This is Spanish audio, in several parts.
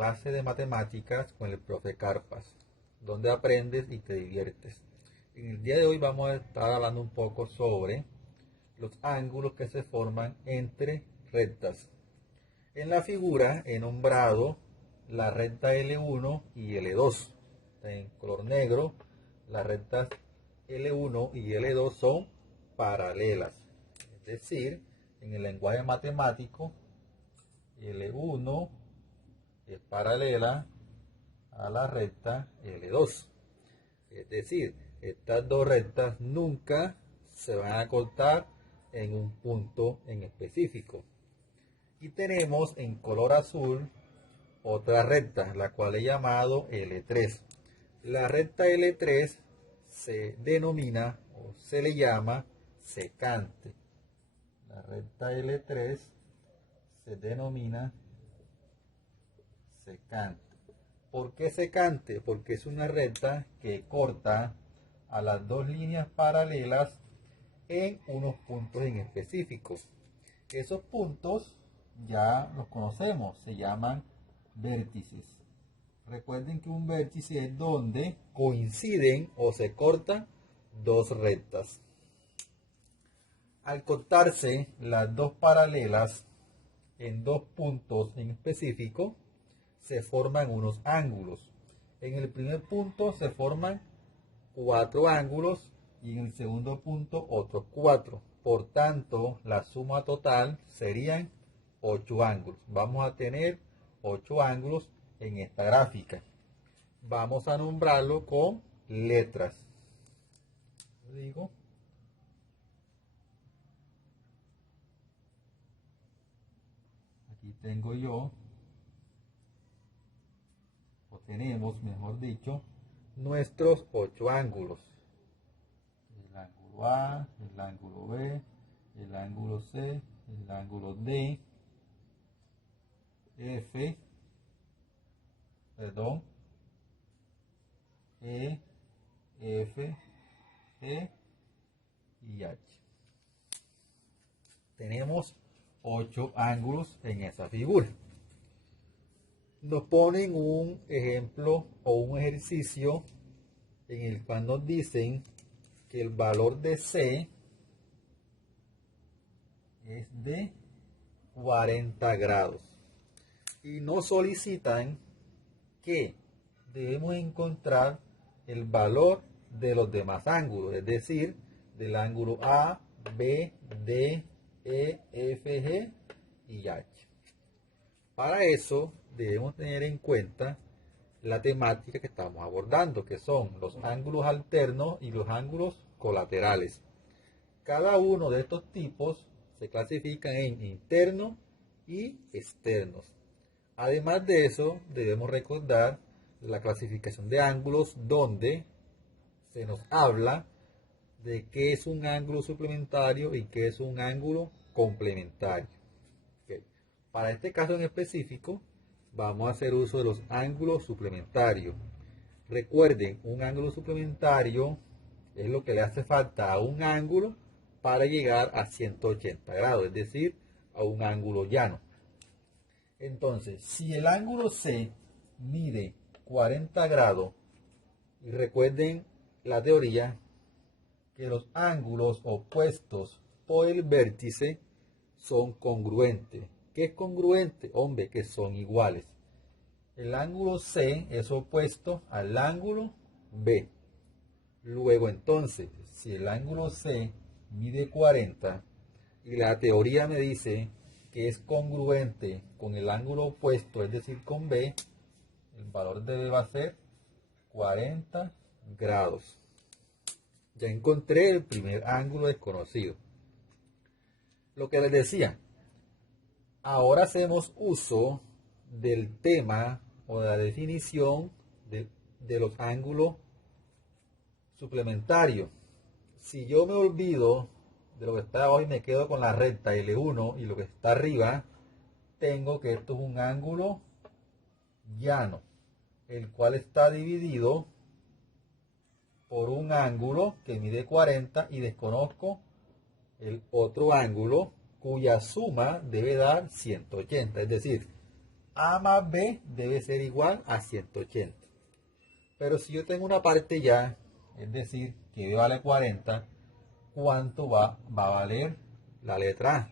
clase de matemáticas con el profe Carpas, donde aprendes y te diviertes. En el día de hoy vamos a estar hablando un poco sobre los ángulos que se forman entre rectas. En la figura he nombrado la recta L1 y L2. En color negro, las rectas L1 y L2 son paralelas. Es decir, en el lenguaje matemático, L1 es paralela a la recta L2. Es decir, estas dos rectas nunca se van a cortar en un punto en específico. Y tenemos en color azul otra recta, la cual he llamado L3. La recta L3 se denomina o se le llama secante. La recta L3 se denomina secante. ¿Por qué secante? Porque es una recta que corta a las dos líneas paralelas en unos puntos en específico. Esos puntos ya los conocemos, se llaman vértices. Recuerden que un vértice es donde coinciden o se cortan dos rectas. Al cortarse las dos paralelas en dos puntos en específico, se forman unos ángulos. En el primer punto se forman 4 ángulos y en el segundo punto otros 4. Por tanto, la suma total serían 8 ángulos. Vamos a tener 8 ángulos en esta gráfica. Vamos a nombrarlo con letras. Digo, aquí tengo yo, o tenemos, mejor dicho, nuestros 8 ángulos. El ángulo A, el ángulo B, el ángulo C, el ángulo D, F, perdón, E, F, G y H. Tenemos 8 ángulos en esa figura. Nos ponen un ejemplo o un ejercicio en el cual nos dicen que el valor de C es de 40 grados y nos solicitan que debemos encontrar el valor de los demás ángulos, es decir, del ángulo A, B, D, E, F, G y H. Para eso debemos tener en cuenta la temática que estamos abordando, que son los ángulos alternos y los ángulos colaterales. Cada uno de estos tipos se clasifican en internos y externos. Además de eso, debemos recordar la clasificación de ángulos, donde se nos habla de qué es un ángulo suplementario y qué es un ángulo complementario. Okay. Para este caso en específico, vamos a hacer uso de los ángulos suplementarios. Recuerden, un ángulo suplementario es lo que le hace falta a un ángulo para llegar a 180 grados, es decir, a un ángulo llano. Entonces, si el ángulo C mide 40 grados, y recuerden la teoría, que los ángulos opuestos por el vértice son congruentes. ¿Qué es congruente? Hombre, que son iguales. El ángulo C es opuesto al ángulo B. Luego entonces, si el ángulo C mide 40 y la teoría me dice que es congruente con el ángulo opuesto, es decir, con B, el valor de B va a ser 40 grados. Ya encontré el primer ángulo desconocido. Lo que les decía, ahora hacemos uso del tema o de la definición de los ángulos suplementarios. Si yo me olvido de lo que está abajo y me quedo con la recta L1 y lo que está arriba, tengo que esto es un ángulo llano, el cual está dividido por un ángulo que mide 40 y desconozco el otro ángulo cuya suma debe dar 180. Es decir, A más B debe ser igual a 180. Pero si yo tengo una parte ya, es decir, que B vale 40, ¿cuánto va a valer la letra A?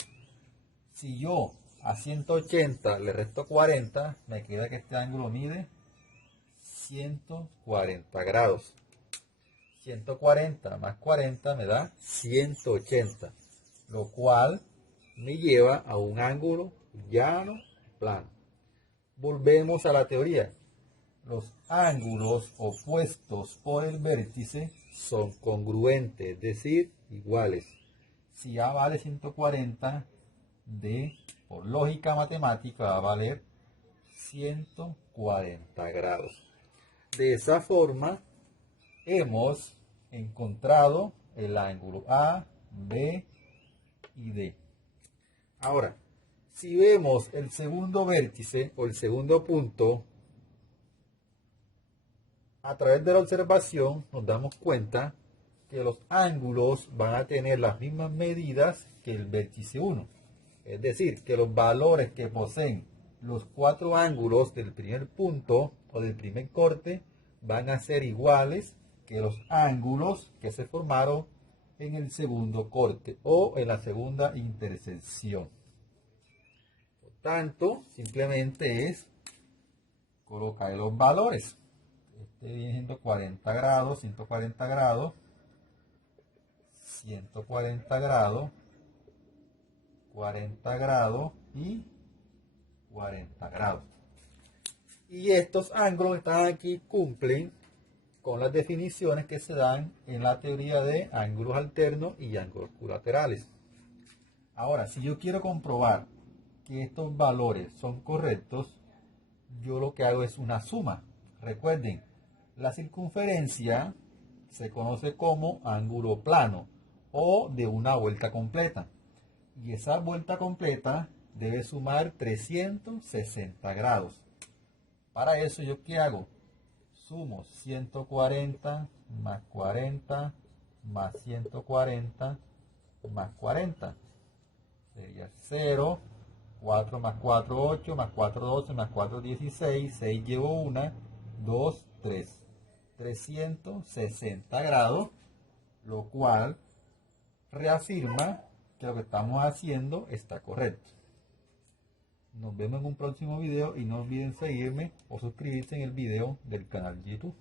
Si yo a 180 le resto 40, me queda que este ángulo mide 140 grados. 140 más 40 me da 180, lo cual me lleva a un ángulo llano plano. Volvemos a la teoría. Los ángulos opuestos por el vértice son congruentes, es decir, iguales. Si A vale 140, D, por lógica matemática, va a valer 140 grados. De esa forma, hemos encontrado el ángulo A, B y D. Ahora, si vemos el segundo vértice o el segundo punto, a través de la observación nos damos cuenta que los ángulos van a tener las mismas medidas que el vértice 1. Es decir, que los valores que poseen los 4 ángulos del primer punto o del primer corte van a ser iguales que los ángulos que se formaron en el segundo corte o en la segunda intersección. Por tanto, simplemente es colocar los valores. Este viene siendo 40 grados, 140 grados, 140 grados, 40 grados y 40 grados. Y estos ángulos que están aquí cumplen con las definiciones que se dan en la teoría de ángulos alternos y ángulos colaterales. Ahora, si yo quiero comprobar que estos valores son correctos, yo lo que hago es una suma. Recuerden, la circunferencia se conoce como ángulo plano o de una vuelta completa. Y esa vuelta completa debe sumar 360 grados. Para eso, ¿yo qué hago? Sumo 140 más 40 más 140 más 40. Sería 0, 4 más 4, 8, más 4, 12, más 4, 16, 6 llevo 1, 2, 3. 360 grados, lo cual reafirma que lo que estamos haciendo está correcto. Nos vemos en un próximo video y no olviden seguirme o suscribirse en el video del canal YouTube.